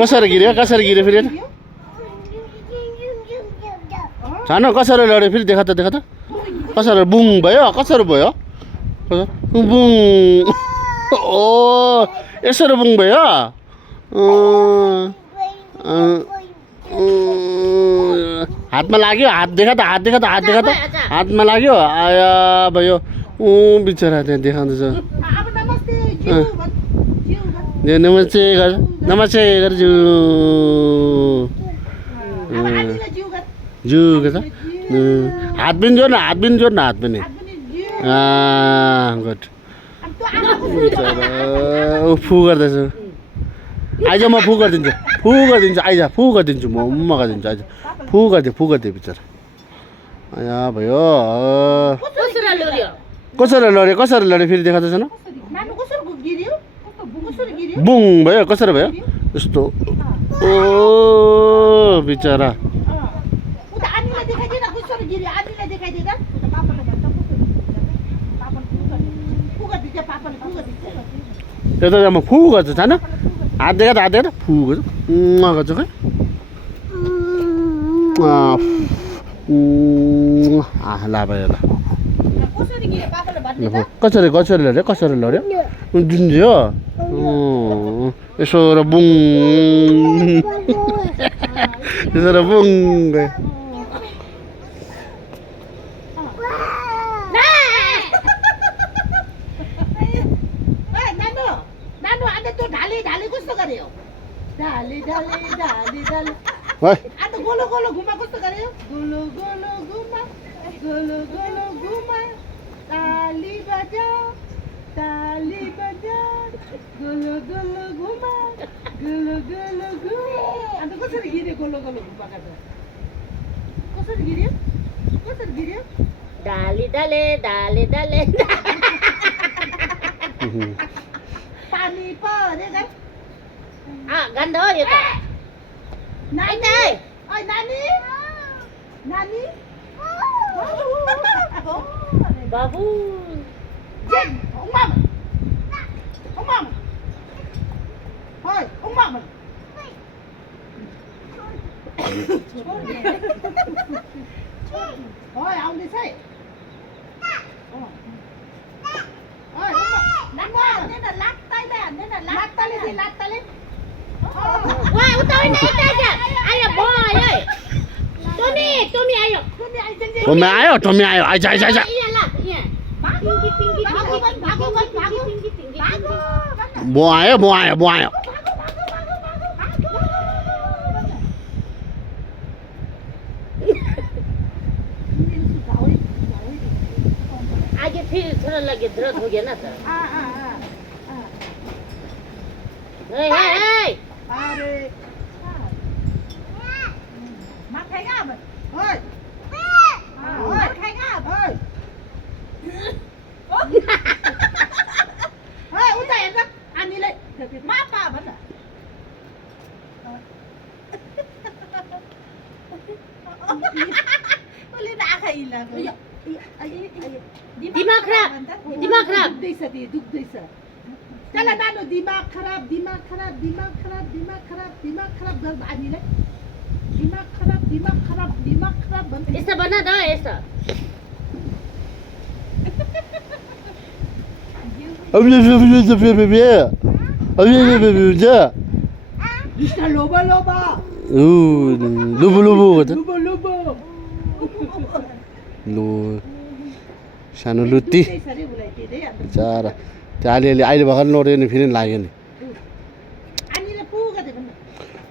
कसरी गिर्यो फेरि छानो कसरी लड्यो फेरि देखा त कसरी बुङ भयो कसरी भयो बुङ ओ यसरी बुङ भयो हातमा लाग्यो हात देखा त हातमा लाग्यो आया भयो बिचरा त्यहाँ देखाउँदैछ नमस्ते गर्छु जू के हात पनि जोड्न गुड फु गर्दैछु आइज म फु गरिदिन्छु आइज फु गरिदिन्छु म गरिदिन्छु आइज फु गरिदियो बिचरा आया भयो कसरी लड्यो फेरि देखाउँदैछ न बुङ भयो कसरी भयो यस्तो ओ बिचरा त्यो त म फु गर्छु छैन हात देखा फु गर्छु खै ला भयो ल कसरी लड्यो जुन्जियो यसो र बुङ गोलो घुमा कस्तो गर्यो गोलो घुमा ताली बजा गोलो घुमा अन्त कसरी गिर्यो गोलो घुमा कसरी गिर्यो डाली डाले पानी परे गन्ध हो यो त नानी बाबु आउँदैछ है लात्ताले टोमी आयो आइज म आयो आगे फिर थोड़ा लगे दर्द हो गया ना सर हे अरे मार खाएगा अब ओए मार खाएगा अब ओए ओए उता हेर्छ हामीलाई मापा भन ओले आँखा हिलाको दिमाग खराब दुख्दैछ चल नानो दिमाग खराब गर् हामीलाई दिमाग खराब भन्छ यस्तो बना त यस्तो सानो लुत्ती बिचरा त्यो अलिअलि अहिले भर्खर लड्यो नि फेरि लाग्यो नि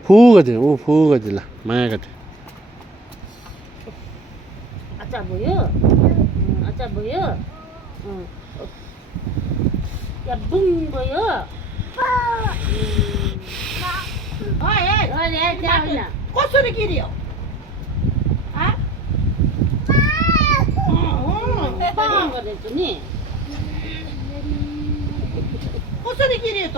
फु गरिदियो ल माया गरिदियो अच्छा भयो या बुङ भयो कसरी गिर्यो गर्दैछु नि कसरी गिर्यो त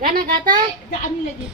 गाना गाता हामीलाई